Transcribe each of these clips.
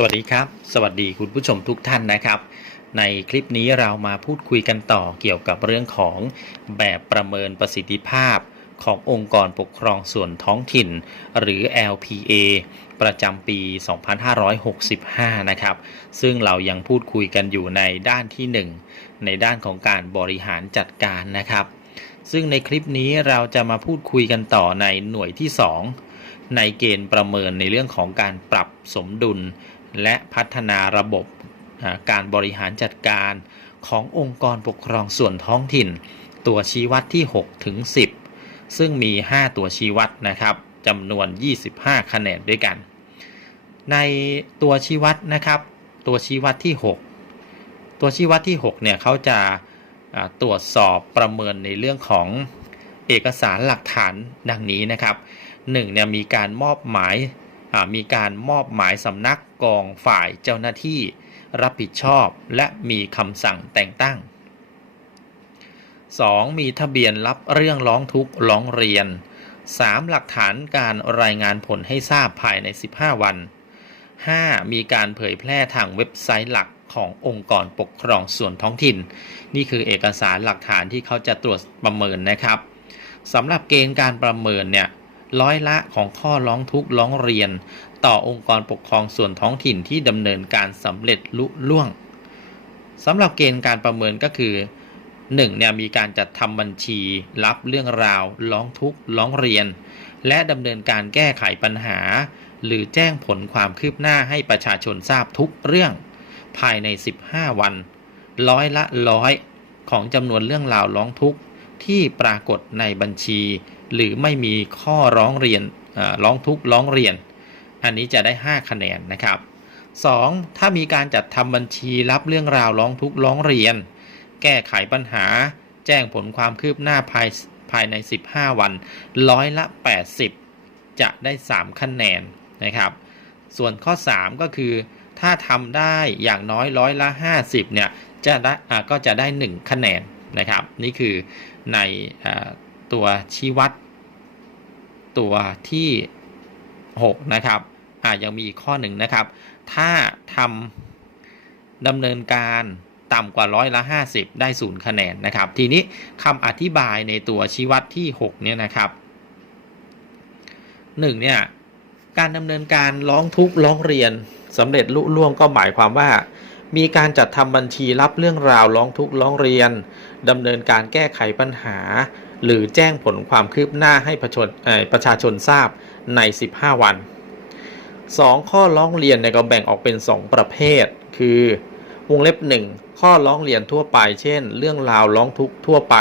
สวัสดีครับ สวัสดีคุณผู้ชมทุกท่านนะครับ ในคลิปนี้เรามาพูดคุยกันต่อเกี่ยวกับเรื่องของแบบประเมินประสิทธิภาพขององค์กรปกครองส่วนท้องถิ่น หรือ LPA ประจำปี 2565 นะครับ ซึ่งเรายังพูดคุยกันอยู่ในด้านที่ 1 ในด้านของการบริหารจัดการนะครับ ซึ่งในคลิปนี้เราจะมาพูดคุยกันต่อในหน่วยที่ 2 ในเกณฑ์ประเมินในเรื่องของการปรับสมดุล และพัฒนาระบบการบริหารจัดการขององค์กรปกครองส่วนท้องถิ่น ตัวชี้วัดที่ 6 ถึง 10 ซึ่งมี 5 ตัวชี้วัดนะครับจำนวน 25 คะแนนด้วยกัน ในตัวชี้วัดนะครับ ตัวชี้วัดที่ 6 ตัวชี้วัดที่ 6 เนี่ยเขาจะตรวจสอบประเมินในเรื่องของเอกสารหลักฐานดังนี้นะครับหนึ่งเนี่ยมีการมอบหมาย มีการมอบหมายสำนักกองฝ่ายเจ้าหน้าที่ รับผิดชอบและมีคำสั่งแต่งตั้ง 2. มีทะเบียนรับเรื่องร้องทุกข์ร้องเรียน 3. หลักฐานการรายงานผลให้ทราบภายใน 15 วัน 5. มีการเผยแพร่ทางเว็บไซต์หลักขององค์กรปกครองส่วนท้องถิ่น นี่คือเอกสารหลักฐานที่เขาจะตรวจประเมินนะครับสำหรับเกณฑ์การประเมินเนี่ย ร้อยละของข้อร้องทุกข์ร้องเรียน ต่อองค์กรปกครองส่วนท้องถิ่นที่ดำเนินการสำเร็จลุล่วงสำหรับเกณฑ์การประเมินก็คือ 1. เนี่ยมีการจัดทำบัญชีรับเรื่องราว ร้องทุกข์ร้องเรียน และดำเนินการแก้ไขปัญหา หรือแจ้งผลความคืบหน้าให้ประชาชนทราบทุกเรื่อง ภายใน 15 วัน ร้อยละร้อยของจำนวนเรื่องราวร้องทุกข์ที่ปรากฏในบัญชี หรือไม่มีข้อร้องเรียนอ่อร้องทุกข์ร้องเรียน อันนี้จะได้ 5 คะแนนนะครับ 2. ถ้ามีการจัดทำบัญชีรับเรื่องราวร้องทุกข์ร้องเรียน แก้ไขปัญหา แจ้งผลความคืบหน้าภายภายใน 15 วันร้อยละ 80 จะได้ 3 คะแนนนะครับ ส่วนข้อ 3 ก็คือ ถ้าทำได้อย่างน้อยร้อยละ 50เนี่ยจะได้อ่าก็จะได้ 1 คะแนนนะครับ นี่คือในอ่า ตัวชี้วัด ตัวที่ 6 นะครับอ่ายังมีอีกข้อหนึ่งนะครับ ถ้าทำดำเนินการต่ำกว่าร้อยละ 50 ได้ศูนย์คะแนนนะครับ ทีนี้คำอธิบายในตัวชี้วัดที่ 6 เนี่ยนะครับหนึ่งเนี่ยการดำเนินการร้องทุกข์ร้องเรียนสำเร็จลุล่วงก็หมายความว่า มีการจัดทำบัญชีรับเรื่องราวร้องทุกข์ร้องเรียนดำเนินการแก้ไขปัญหา หรือแจ้งผลความคืบหน้าให้ประชาชนประชาชนทราบใน 15 วัน 2 ข้อร้องเรียนเนี่ยก็แบ่งออกเป็น 2 ประเภท คือวงเล็บ 1 ข้อร้องเรียนทั่วไป เช่น เรื่องราวร้องทุกข์ทั่วไป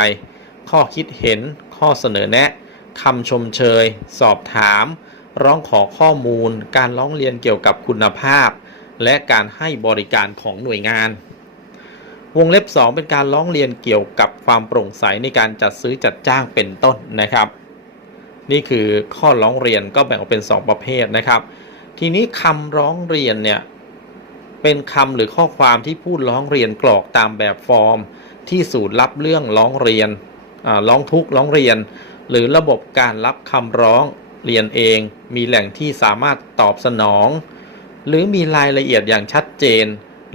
ข้อคิดเห็น ข้อเสนอแนะคำชมเชย สอบถาม ร้องขอข้อมูล การร้องเรียนเกี่ยวกับคุณภาพ และการให้บริการของหน่วยงาน วงเล็บ 2 เป็นการร้องเรียนเกี่ยวกับความโปร่งใสในการจัดซื้อจัดจ้างเป็นต้นนะครับ นี่คือข้อร้องเรียนก็แบ่งออกเป็น 2 ประเภทนะครับ ทีนี้คำร้องเรียนเนี่ยเป็นคำหรือข้อความที่ผู้ร้องเรียนกรอกตามแบบฟอร์ม ที่ศูนย์รับเรื่องร้องเรียนอาร้องทุกข์ร้องเรียน หรือระบบการรับคำร้องเรียนเอง มีแหล่งที่สามารถตอบสนอง หรือมีรายละเอียดอย่างชัดเจน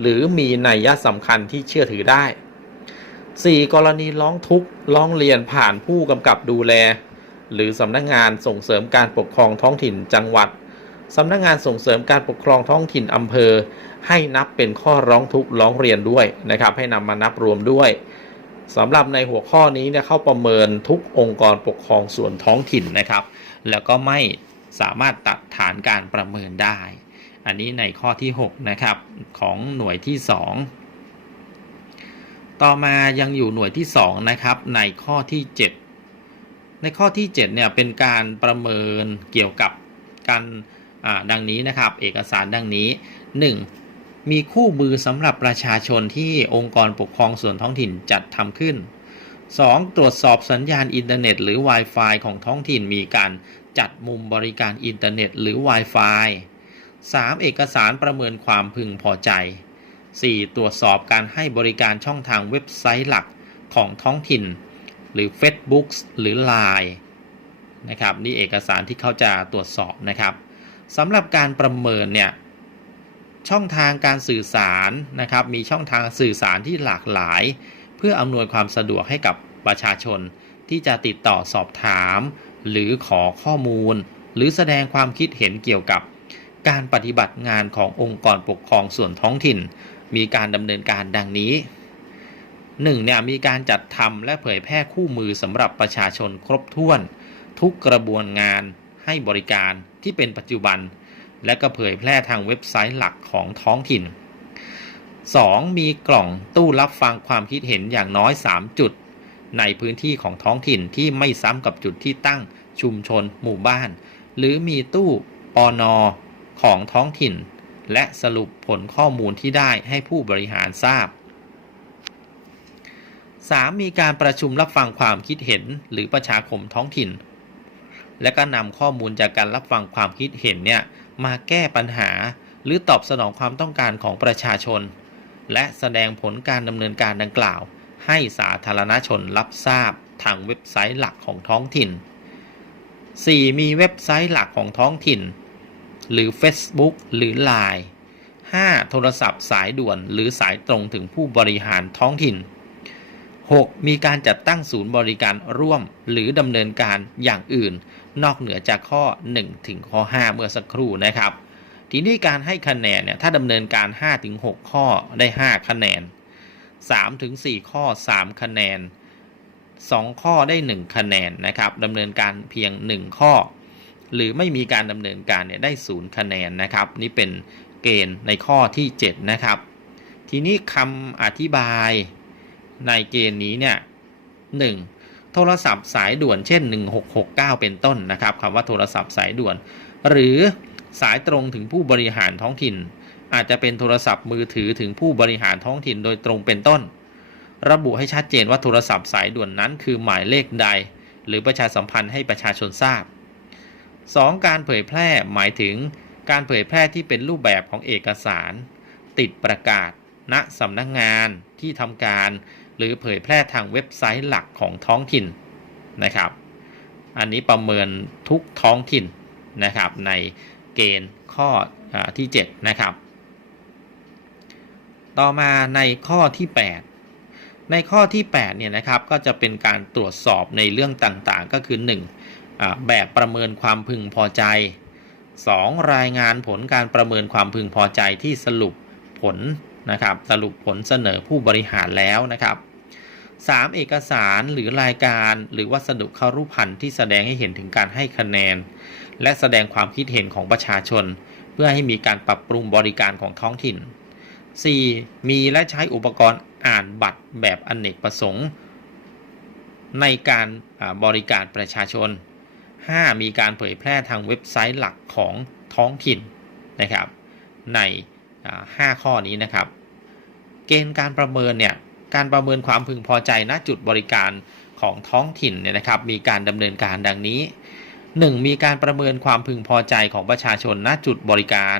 หรือมีนัยยะสำคัญที่เชื่อถือได้ 4. กรณีร้องทุกข์ร้องเรียนผ่านผู้กำกับดูแล หรือสำนักงานส่งเสริมการปกครองท้องถิ่นจังหวัดสำนักงานส่งเสริมการปกครองท้องถิ่นอำเภอ ให้นับเป็นข้อร้องทุกข์ร้องเรียนด้วยนะครับ ให้นำมานับรวมด้วยสำหรับในหัวข้อนี้เนี่ยเข้าประเมินทุกองค์กรปกครองส่วนท้องถิ่นนะครับ แล้วก็ไม่สามารถตัดฐานการประเมินได้ อันนี้ในข้อที่ 6 นะครับ ของหน่วยที่ 2 ต่อมายังอยู่หน่วยที่ 2 นะครับ ในข้อที่ 7 ในข้อที่ 7 เนี่ย เป็นการประเมินเกี่ยวกับการดังนี้นะครับ เอกสารดังนี้ 1. มีคู่มือสำหรับประชาชนที่องค์กรปกครองส่วนท้องถิ่นจัดทำขึ้น 2. ตรวจสอบสัญญาณอินเทอร์เน็ต หรือ Wi-Fi ของท้องถิ่นมีการจัดมุมบริการอินเทอร์เน็ต หรือ Wi-Fi 3. เอกสารประเมินความพึงพอใจ 4. ตรวจสอบการให้บริการช่องทางเว็บไซต์หลักของท้องถิ่น หรือ Facebook หรือ Line นะครับนี่เอกสารที่เขาจะตรวจสอบนะครับสำหรับการประเมินเนี่ยช่องทางการสื่อสารนะครับมีช่องทางสื่อสารที่หลากหลาย เพื่ออำนวยความสะดวกให้กับประชาชน ที่จะติดต่อสอบถาม หรือขอข้อมูล หรือแสดงความคิดเห็นเกี่ยวกับ การปฏิบัติงานขององค์กรปกครองส่วนท้องถิ่น มีการดำเนินการดังนี้ 1. เนี่ยมีการจัดทำและเผยแพร่คู่มือสำหรับประชาชนครบถ้วน ทุกกระบวนงานให้บริการที่เป็นปัจจุบัน และก็เผยแพร่ทางเว็บไซต์หลักของท้องถิ่น 2. มีกล่องตู้รับฟังความคิดเห็นอย่างน้อย 3 จุด ในพื้นที่ของท้องถิ่นที่ไม่ซ้ำกับจุดที่ตั้งชุมชนหมู่บ้าน หรือมีตู้ปอนอ ของท้องถิ่น และสรุปผลข้อมูลที่ได้ให้ผู้บริหารทราบ 3. มีการประชุมรับฟังความคิดเห็นหรือประชาคมท้องถิ่น และก็นำข้อมูลจากการรับฟังความคิดเห็นเนี่ยมาแก้ปัญหาหรือตอบสนองความต้องการของประชาชน และแสดงผลการดำเนินการดังกล่าว ให้สาธารณชนรับทราบทางเว็บไซต์หลักของท้องถิ่น 4. มีเว็บไซต์หลักของท้องถิ่น หรือ Facebook หรือ Line 5. โทรศัพท์สายด่วนหรือสายตรงถึงผู้บริหารท้องถิ่น 6. มีการจัดตั้งศูนย์บริการร่วมหรือดำเนินการอย่างอื่น นอกเหนือจากข้อ 1 ถึงข้อ 5 เมื่อสักครู่นะครับ ทีนี้การให้คะแนนเนี่ยถ้าดำเนินการ 5 ถึง 6 ข้อได้ 5 คะแนน 3 ถึง 4 ข้อ 3 คะแนน 2 ข้อได้ 1 คะแนนนะครับดำเนินการเพียง 1 ข้อ หรือไม่มีการดำเนินการเนี่ยได้0คะแนนนะครับ นี่เป็นเกณฑ์ในข้อที่ 7 นะครับ ทีนี้คำอธิบายในเกณฑ์นี้เนี่ย 1. โทรศัพท์สายด่วนเช่น 1669 เป็นต้นนะครับคำว่าโทรศัพท์สายด่วน หรือสายตรงถึงผู้บริหารท้องถิ่น อาจจะเป็นโทรศัพท์มือถือถึงผู้บริหารท้องถิ่นโดยตรงเป็นต้น ระบุให้ชัดเจนว่าโทรศัพท์สายด่วนนั้นคือหมายเลขใด หรือประชาสัมพันธ์ให้ประชาชนทราบ 2. การเผยแพร่หมายถึงการเผยแพร่ที่เป็นรูปแบบของเอกสาร ติดประกาศ ณสำนักงานที่ทำการ หรือเผยแพร่ทางเว็บไซต์หลักของท้องถิ่นนะครับ อันนี้ประเมินทุกท้องถิ่นนะครับ ในเกณฑ์ข้ออที่ 7 นะครับ ต่อมาในข้อที่ 8 ในข้อที่8เนี่ยนะครับก็จะเป็นการตรวจสอบในเรื่องต่างๆ ก็คือ 1. แบบประเมินความพึงพอใจ 2. รายงานผลการประเมินความพึงพอใจที่สรุปผลนะครับสรุปผลเสนอผู้บริหารแล้วนะครับ 3. เอกสารหรือรายการหรือวัสดุคารุพันธ์ที่แสดงให้เห็นถึงการให้คะแนน และแสดงความคิดเห็นของประชาชน เพื่อให้มีการปรับปรุงบริการของท้องถิ่น 4. มีและใช้อุปกรณ์อ่านบัตรแบบอนเนกประสงค์ ในการบริการประชาชน 5. มีการเผยแพร่ทางเว็บไซต์หลักของท้องถิ่นนะครับ ใน 5 ข้อนี้นะครับ เกณฑ์การประเมินเนี่ยการประเมินความพึงพอใจณจุดบริการของท้องถิ่นเนี่ยนะครับ มีการดำเนินการดังนี้ 1. มีการประเมินความพึงพอใจของประชาชนณจุดบริการ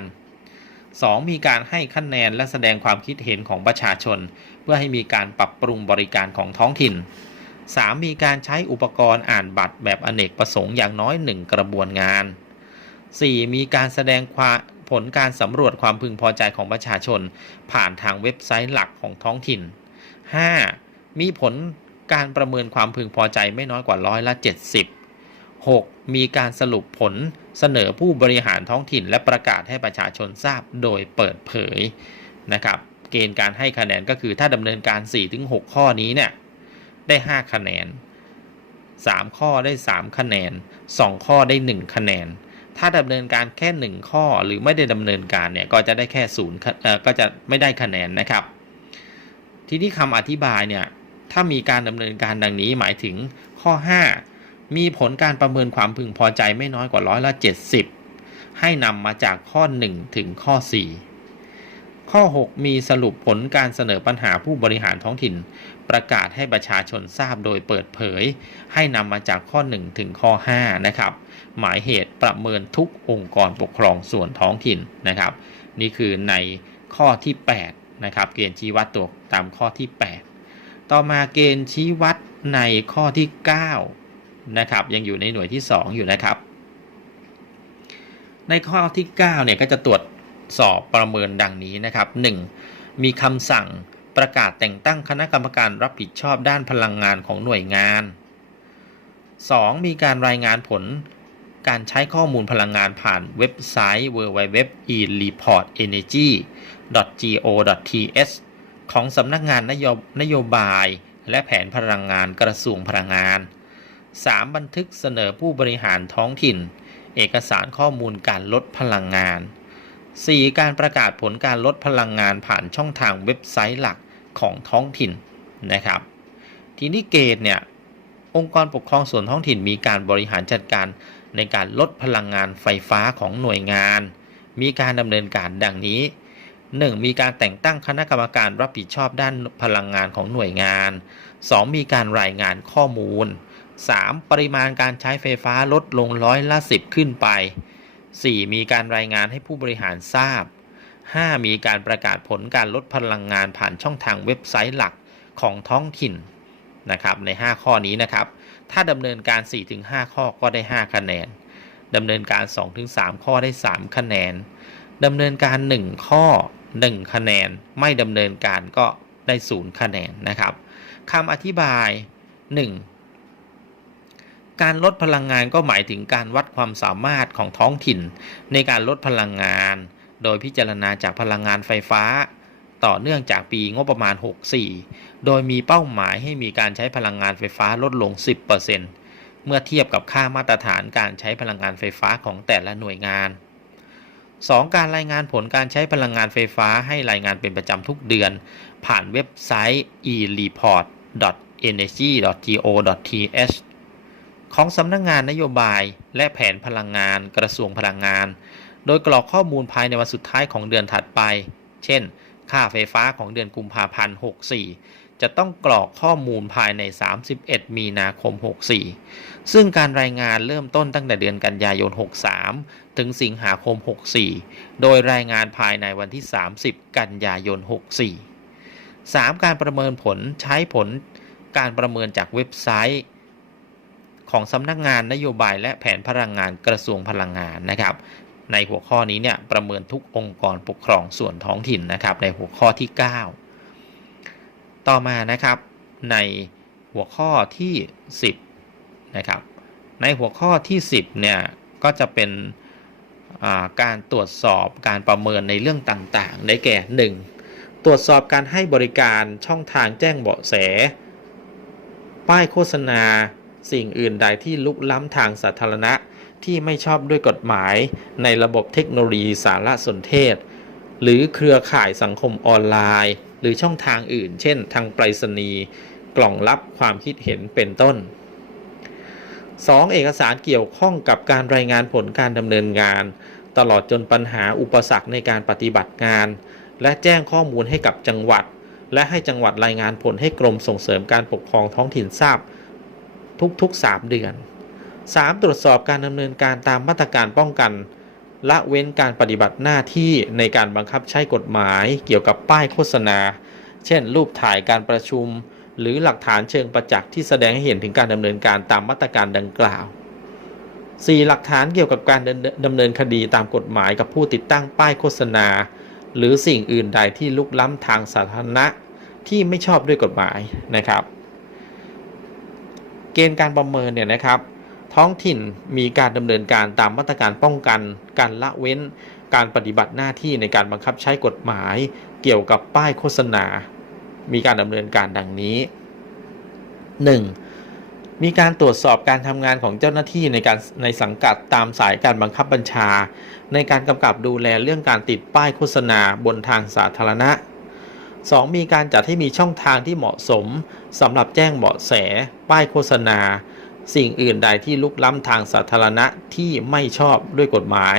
2. มีการให้คะแนนและแสดงความคิดเห็นของประชาชน เพื่อให้มีการปรับปรุงบริการของท้องถิ่น 3. มีการใช้อุปกรณ์อ่านบัตรแบบอเนกประสงค์อย่างน้อย 1 กระบวนงาน 4. มีการแสดงความผลการสำรวจความพึงพอใจของประชาชน ผ่านทางเว็บไซต์หลักของท้องถิ่น 5. มีผลการประเมินความพึงพอใจไม่น้อยกว่าร้อยละ 70 6. มีการสรุปผลเสนอผู้บริหารท้องถิ่น และประกาศให้ประชาชนทราบโดยเปิดเผยนะครับ เกณฑ์การให้คะแนนก็คือถ้าดำเนินการ 4-6 ข้อนี้เนี่ย ได้ 5 คะแนน 3 ข้อได้ 3 คะแนน 2 ข้อได้ 1 คะแนน ถ้าดำเนินการแค่ 1 ข้อหรือไม่ได้ดำเนินการเนี่ยก็จะได้แค่ศูนย์ก็จะไม่ได้คะแนนนะครับ ทีนี้คำอธิบายเนี่ยถ้ามีการดำเนินการดังนี้หมายถึงข้อ 5 มีผลการประเมินความพึงพอใจไม่น้อยกว่าร้อยละ70 ให้นำมาจากข้อ 1 ถึงข้อ 4 ข้อ 6 มีสรุปผลการเสนอปัญหาผู้บริหารท้องถิ่น ประกาศให้ประชาชนทราบโดยเปิดเผย ให้นำมาจากข้อ 1 ถึงข้อ 5 นะครับ หมายเหตุประเมินทุกองค์กรปกครองส่วนท้องถิ่นนะครับ นี่คือในข้อที่ 8 นะครับ เกณฑ์ชี้วัดตัวตามข้อที่ 8 ต่อมาเกณฑ์ชี้วัดในข้อที่ 9 นะครับ ยังอยู่ในหน่วยที่ 2 อยู่นะครับ ในข้อที่ 9 เนี่ยก็จะตรวจสอบประเมินดังนี้นะครับ 1. มีคำสั่ง ประกาศแต่งตั้งคณะกรรมการรับผิดชอบด้านพลังงานของหน่วยงาน 2. มีการรายงานผลการใช้ข้อมูลพลังงานผ่านเว็บไซต์ www.e-report.energy.go.th ของสำนักงานนโยนโยบายและแผนพลังงานกระทรวงพลังงาน 3. บันทึกเสนอผู้บริหารท้องถิ่น เอกสารข้อมูลการลดพลังงาน 4. การประกาศผลการลดพลังงานผ่านช่องทางเว็บไซต์หลัก ของท้องถิ่นนะครับ ทีนี้เกณฑ์เนี่ยองค์กรปกครองส่วนท้องถิ่นมีการบริหารจัดการในการลดพลังงานไฟฟ้าของหน่วยงาน มีการดำเนินการดังนี้ 1. มีการแต่งตั้งคณะกรรมการรับผิดชอบด้านพลังงานของหน่วยงาน 2. มีการรายงานข้อมูล 3. ปริมาณการใช้ไฟฟ้าลดลงร้อยละ 10 ขึ้นไป 4. มีการรายงานให้ผู้บริหารทราบ 5. มีการประกาศผลการลดพลังงานผ่านช่องทางเว็บไซต์หลักของท้องถิ่นนะครับใน 5 ข้อนี้นะครับ ถ้าดำเนินการ 4-5 ข้อก็ได้ 5 คะแนนดำเนินการ 2-3 ข้อได้ 3 คะแนนดำเนินการ 1 ข้อ 1 คะแนน ไม่ดำเนินการก็ได้ 0 คะแนนนะครับคำอธิบาย 1. การลดพลังงานก็หมายถึงการวัดความสามารถของท้องถิ่น ในการลดพลังงาน โดยพิจารณาจากพลังงานไฟฟ้า ต่อเนื่องจากปีงบประมาณ 64 โดยมีเป้าหมายให้มีการใช้พลังงานไฟฟ้าลดลง 10%เมื่อเทียบกับค่ามาตรฐานการใช้พลังงานไฟฟ้าของแต่ละหน่วยงาน 2. การรายงานผลการใช้พลังงานไฟฟ้าให้รายงานเป็นประจำทุกเดือน ผ่านเว็บไซต์ e-report.energy.go.th ของสำนักงงานนโยบายและแผนพลังงานกระทรวงพลังงาน โดยกรอกข้อมูลภายในวันสุดท้ายของเดือนถัดไป เช่น ค่าไฟฟ้าของเดือนกุมภาพันธ์ 64 จะต้องกรอกข้อมูลภายใน 31 มีนาคม 64 ซึ่งการรายงานเริ่มต้นตั้งแต่เดือนกันยายน 63 ถึงสิงหาคม 64 โดยรายงานภายในวันที่ 30 กันยายน 64 3. การประเมินผลใช้ผลการประเมินจากเว็บไซต์ของสำนักงานนโยบายและแผนพลังงานกระทรวงพลังงานนะครับ ในหัวข้อนี้เนี่ยประเมินทุกองค์กรปกครองส่วนท้องถิ่นนะครับ ในหัวข้อที่ 9 ต่อมานะครับ ในหัวข้อที่ 10นะครับในหัวข้อที่ 10เนี่ยก็จะเป็นการตรวจสอบการประเมินในเรื่องต่างๆ ได้แก่ 1. ตรวจสอบการให้บริการช่องทางแจ้งเบาะแส ป้ายโฆษณา สิ่งอื่นใดที่ลุกล้ำทางสาธารณะ ที่ไม่ชอบด้วยกฎหมาย ในระบบเทคโนโลยีสารสนเทศ หรือเครือข่ายสังคมออนไลน์ หรือช่องทางอื่น เช่น ทางไปรษณีย์กล่องรับความคิดเห็นเป็นต้น 2. เอกสารเกี่ยวข้องกับการรายงานผลการดำเนินงาน ตลอดจนปัญหาอุปสรรคในการปฏิบัติงาน และแจ้งข้อมูลให้กับจังหวัด และให้จังหวัดรายงานผลให้กรมส่งเสริมการปกครองท้องถิ่นทราบ ทุกๆ 3 เดือน 3. ตรวจสอบการดำเนินการตามมาตรการป้องกัน ละเว้นการปฏิบัติหน้าที่ในการบังคับใช้กฎหมาย เกี่ยวกับป้ายโฆษณา เช่น รูปถ่ายการประชุม หรือหลักฐานเชิงประจักษ์ที่แสดงให้เห็นถึงการดำเนินการตามมาตรการดังกล่าว 4. หลักฐานเกี่ยวกับการดำเนินคดีตามกฎหมายกับผู้ติดตั้งป้ายโฆษณา หรือสิ่งอื่นใดที่ลุกล้ำทางสาธารณะที่ไม่ชอบด้วยกฎหมายนะครับ เกณฑ์การประเมินเนี่ยนะครับ ท้องถิ่นมีการดำเนินการตามมาตรการป้องกัน การละเว้น การปฏิบัติหน้าที่ในการบังคับใช้กฎหมาย เกี่ยวกับป้ายโฆษณา มีการดำเนินการดังนี้ 1. มีการตรวจสอบการทำงานของเจ้าหน้าที่ในการในสังกัดตามสายการบังคับบัญชา ในการกำกับดูแลเรื่องการติดป้ายโฆษณาบนทางสาธารณะ 2. มีการจัดให้มีช่องทางที่เหมาะสมสำหรับแจ้งเบาะแส ป้ายโฆษณา สิ่งอื่นใดที่ลุกล้ำทางสาธารณะที่ไม่ชอบด้วยกฎหมาย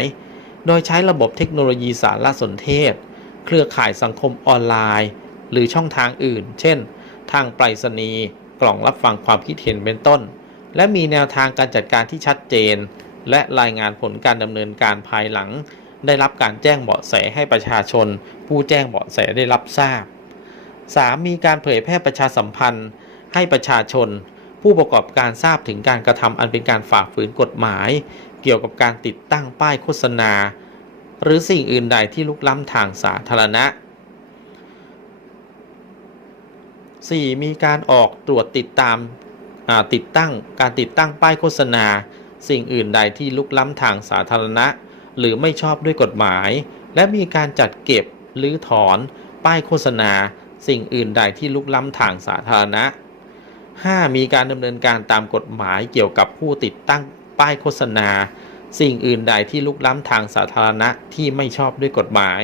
โดยใช้ระบบเทคโนโลยีสารสนเทศ เครือข่ายสังคมออนไลน์ หรือช่องทางอื่น เช่น ทางไปรษณีย์กล่องรับฟังความคิดเห็นเป็นต้น และมีแนวทางการจัดการที่ชัดเจน และรายงานผลการดำเนินการภายหลัง ได้รับการแจ้งเบาะแสให้ประชาชน ผู้แจ้งเบาะแสได้รับทราบ 3. มีการเผยแพร่ประชาสัมพันธ์ ให้ประชาชน ผู้ประกอบการทราบถึงการกระทำอันเป็นการฝ่าฝืนกฎหมาย เกี่ยวกับการติดตั้งป้ายโฆษณา หรือสิ่งอื่นใดที่ลุกล้ำทางสาธารณะ 4. มีการออกตรวจติดตามติดตั้งการติดตั้งป้ายโฆษณา สิ่งอื่นใดที่ลุกล้ำทางสาธารณะ หรือไม่ชอบด้วยกฎหมาย และมีการจัดเก็บหรือถอนป้ายโฆษณา สิ่งอื่นใดที่ลุกล้ำทางสาธารณะ 5. มีการดำเนินการตามกฎหมายเกี่ยวกับผู้ติดตั้งป้ายโฆษณา สิ่งอื่นใดที่ลุกล้ำทางสาธารณะที่ไม่ชอบด้วยกฎหมาย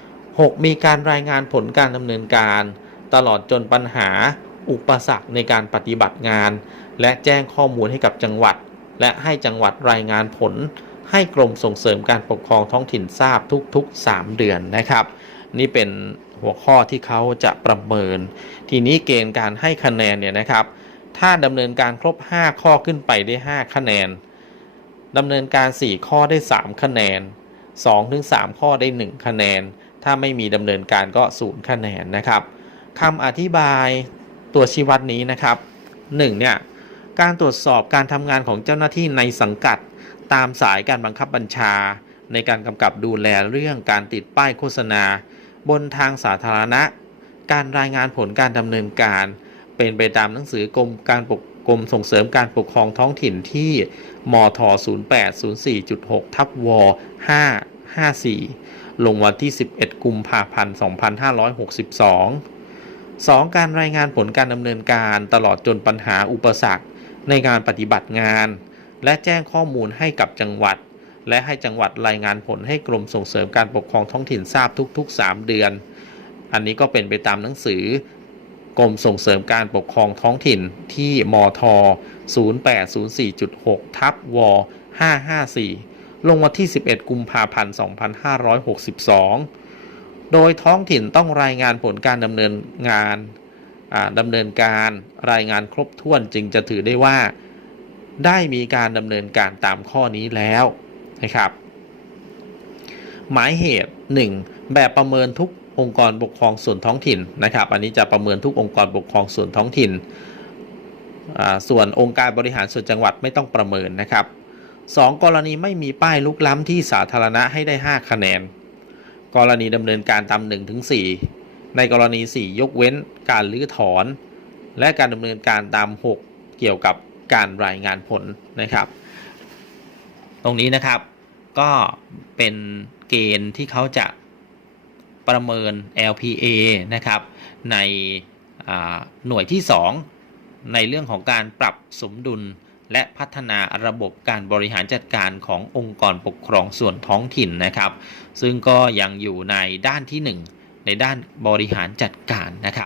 6. มีการรายงานผลการดำเนินการ ตลอดจนปัญหา อุปสรรคในการปฏิบัติงาน และแจ้งข้อมูลให้กับจังหวัด และให้จังหวัดรายงานผล ให้กรมส่งเสริมการปกครองท้องถิ่นทราบทุกๆ 3 เดือนนะครับ นี่เป็น หัวข้อที่เขาจะประเมิน ทีนี้เกณฑ์การให้คะแนนเนี่ยนะครับ ถ้าดำเนินการครบ 5 ข้อขึ้นไปได้ 5 คะแนนดำเนินการ 4 ข้อได้ 3 คะแนน 2-3 ข้อได้ 1 คะแนน ถ้าไม่มีดำเนินการก็ 0 คะแนนนะครับคำอธิบายตัวชี้วัดนี้นะครับ 1. เนี่ยการตรวจสอบการทำงานของเจ้าหน้าที่ในสังกัด ตามสายการบังคับบัญชา ในการกำกับดูแลเรื่องการติดป้ายโฆษณา บนทางสาธารณะ การรายงานผลการดำเนินการ เป็นไปตามหนังสือกรมการปกกรมส่งเสริมการปกครองท้องถิ่นที่มท0804.6 ทับว554 ลงวันที่ 11 กุมภาพันธ์ 2562 2. การรายงานผลการดำเนินการตลอดจนปัญหาอุปสรรคในการปฏิบัติงาน และแจ้งข้อมูลให้กับจังหวัด และให้จังหวัดรายงานผลให้กรมส่งเสริมการปกครองท้องถิ่นทราบทุก ๆ 3 เดือน อันนี้ก็เป็นไปตามหนังสือกรมส่งเสริมการปกครองท้องถิ่นที่มท 0804.6 ทับว 554 ลงวันที่ 11 กุมภาพันธ์ 2562 โดยท้องถิ่นต้องรายงานผลการดำเนินงานดำเนินการรายงานครบถ้วนจึงจะถือได้ว่า ได้มีการดำเนินการตามข้อนี้แล้ว นะครับหมายเหตุ 1. แบบประเมินทุกองค์กรปกครองส่วนท้องถิ่นนะครับ อันนี้จะประเมินทุกองค์กรปกครองส่วนท้องถิ่น ส่วนองค์การบริหารส่วนจังหวัดไม่ต้องประเมินนะครับ 2. กรณีไม่มีป้ายลุกล้ำที่สาธารณะให้ได้ 5 คะแนน กรณีดำเนินการตาม1ถึง4ในกรณี 4 ยกเว้นการรื้อถอน และการดำเนินการตาม 6 เกี่ยวกับการรายงานผลนะครับ ตรงนี้นะครับ ก็เป็นเกณฑ์ที่เขาจะประเมิน LPA นะครับ ในหน่วยที่ 2 ในเรื่องของการปรับสมดุลและพัฒนาระบบการบริหารจัดการขององค์กรปกครองส่วนท้องถิ่นนะครับ ซึ่งก็ยังอยู่ในด้านที่ 1 ในด้านบริหารจัดการนะครับ